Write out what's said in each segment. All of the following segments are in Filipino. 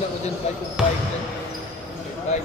na ko dyan, 5 kung 5 dyan. 5.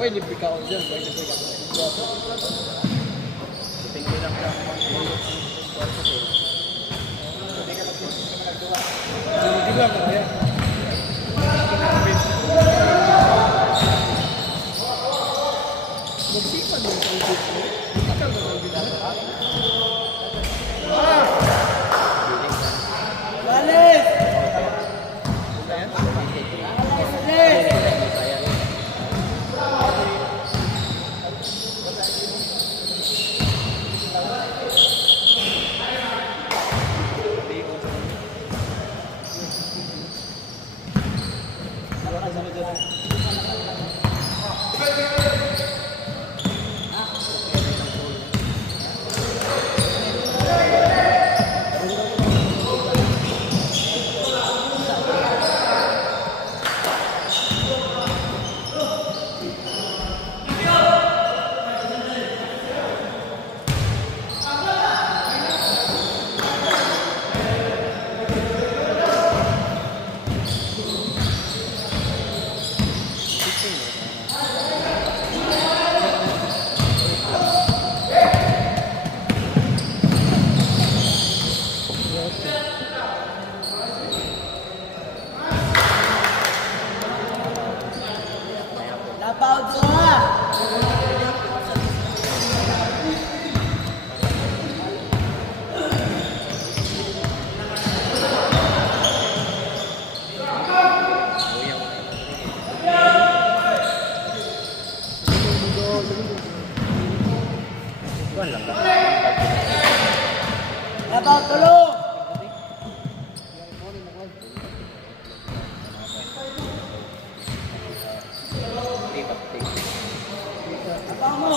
Why libre ka ako dyan? Why libre ka ako? Tingin lang ka. Hindi lang ka kaya. Magsipan yung kausip mo. Ikaw na mag-gina. Lalis! Lalis! About tulog! Apa mo?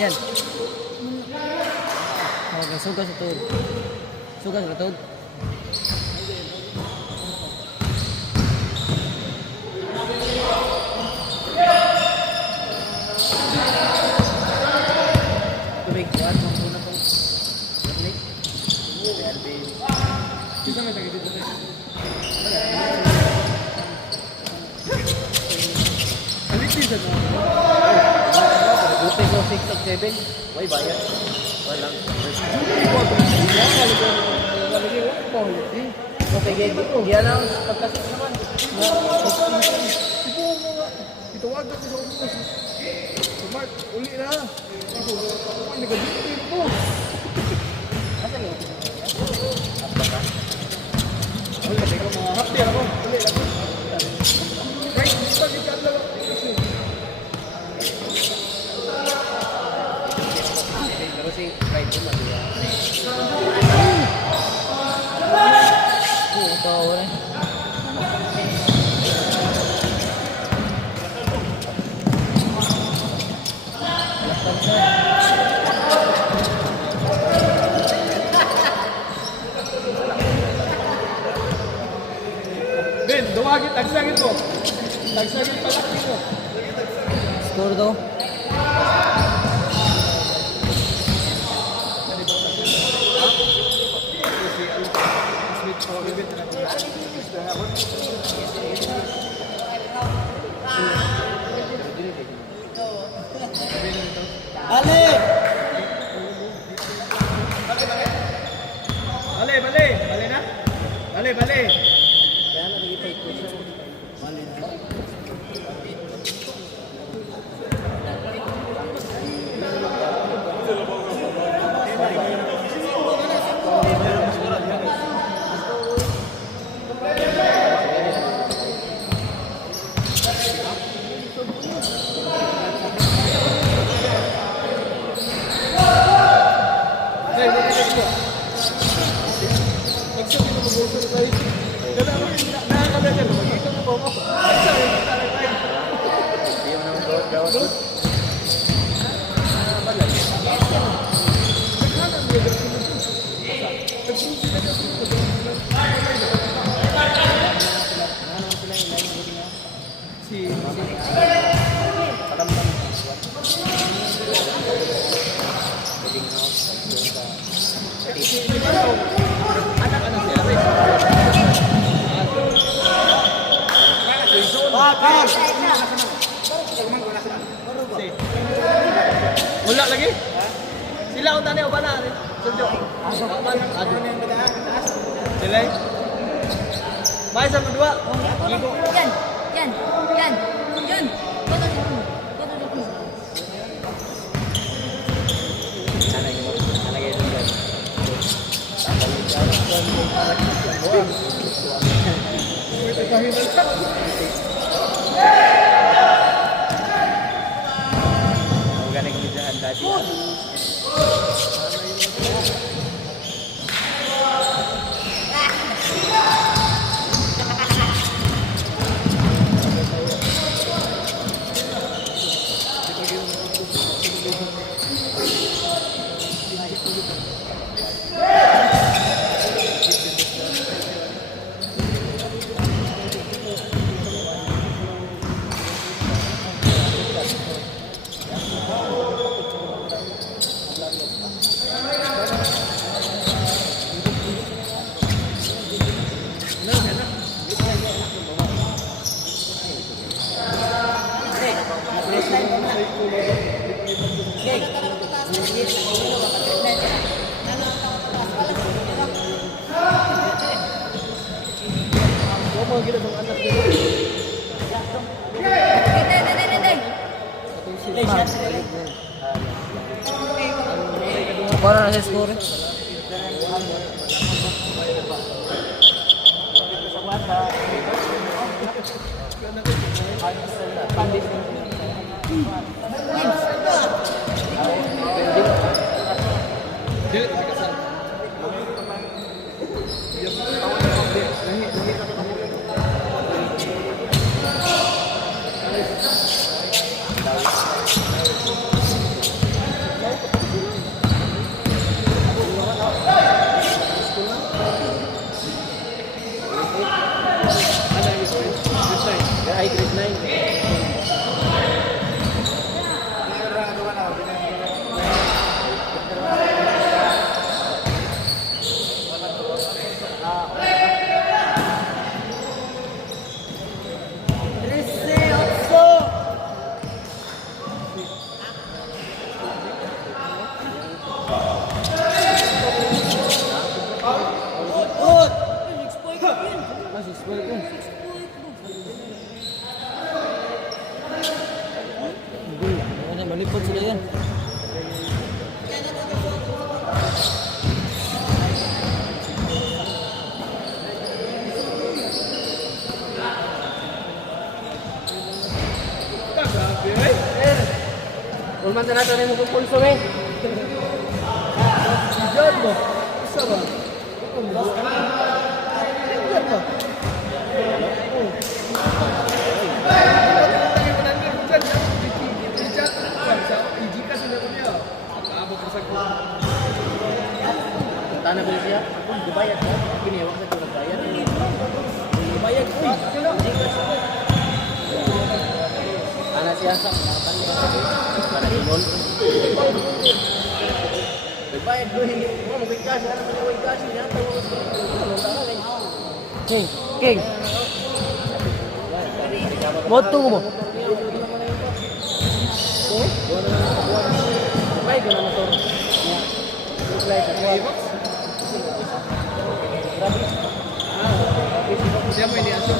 Yan. Okay, suga sa tuhod. Suga sa tuhod. Tubig, buwan. Magpuna po. Tubig. Buti ko 6 of 7. May bayad. Walang. Okay, yan ang pagkasok naman. Itawag na ko sa ubos. Mark, uli na. Ito, nag-dito po. Asan yun? Wala, teka mga hapti ako. Uli lang. Right, pag ikala. Pero si Pride ko matuwa. Ito ako rin. Ben, duwagit, tagsagit mo. Tagsagit palaki mo. Score daw. Ali! Bale, bale. Bale na? Bale, bale. Kaya nakikita ito siya. Mali na. Hindi mo naman gawat doon. Wala lagi? Sila kung tani o ba na? Sundyo. Sila eh. May sa madua. Ibo. Yan. Yan. Yan. Yun. Koto si Pum. Koto si Pum. Nanay mo. Nanay ito dyan. Ang galing mo dyan dati. Para na sa score. Ay, grade 9. Malipad sila yan. Kagabi, ay. Ulman na natin mo kung pulso eh. Si John ba? Isa ba? John ba? Tanah ko siya. Ako, dibayad ko. Piniwag sa tulad bayad. Dibayad ko. Anak siya sa mga para ingon. Dibayad ko. Mo mo bigkas na mo bigkas niya. King, King. Moto mo. Dibayad ko na motor. Dibayad ko. Siya mo ini aso.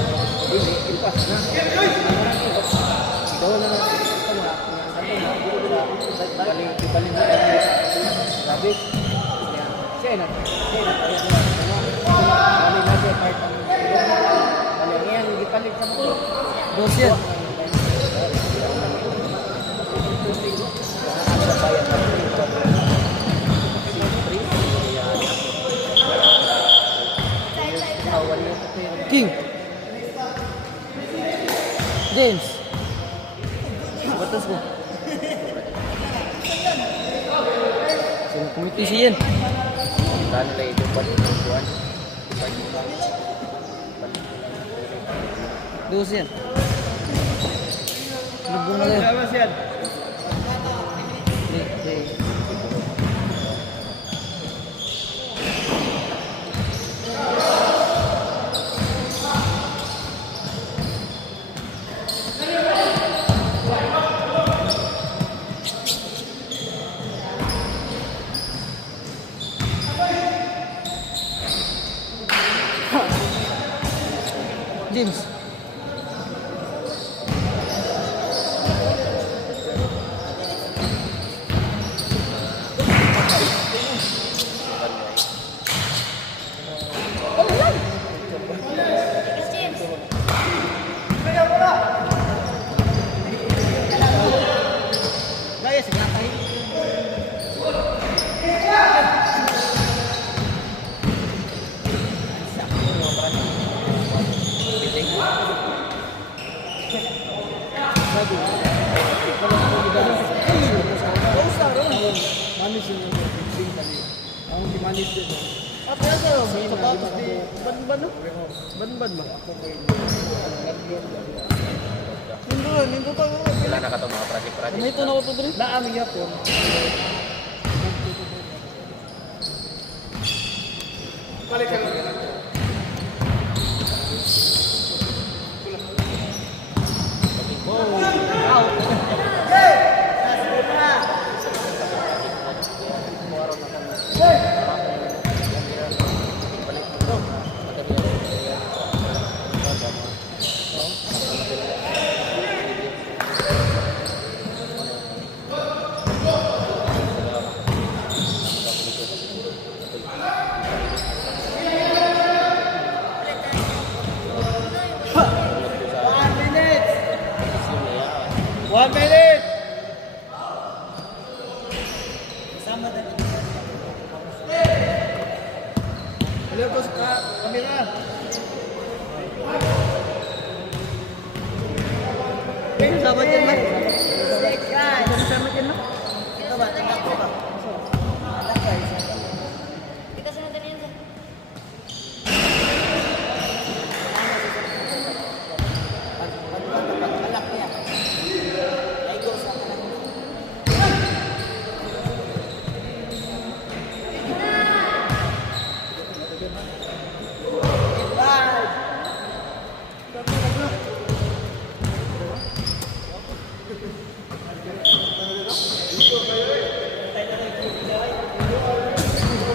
Ini ipas na. Daw na lang ito mga balik mo grabe. Siya na. Balik na siya kahit ang balik yan gipalit sa motor. Dos yan. King James batas mo sino kumiti siya yan saan nila ito balik ng buwan dos yan lubong na yan Labas yan. James Gaya sa gatay. Manis yung bing tali. Ang manis din. Apa yan sa'yo? Sapatos di ban-ban no? Ban-ban ba? Ako kay Nindo pa. Wala na ka to mga project-project. Ano ito na ko to dre? Laang yapon. Balik ka lang. One minute! Hello ko sa kamera. Sabat yan ba? Sabat yan ba?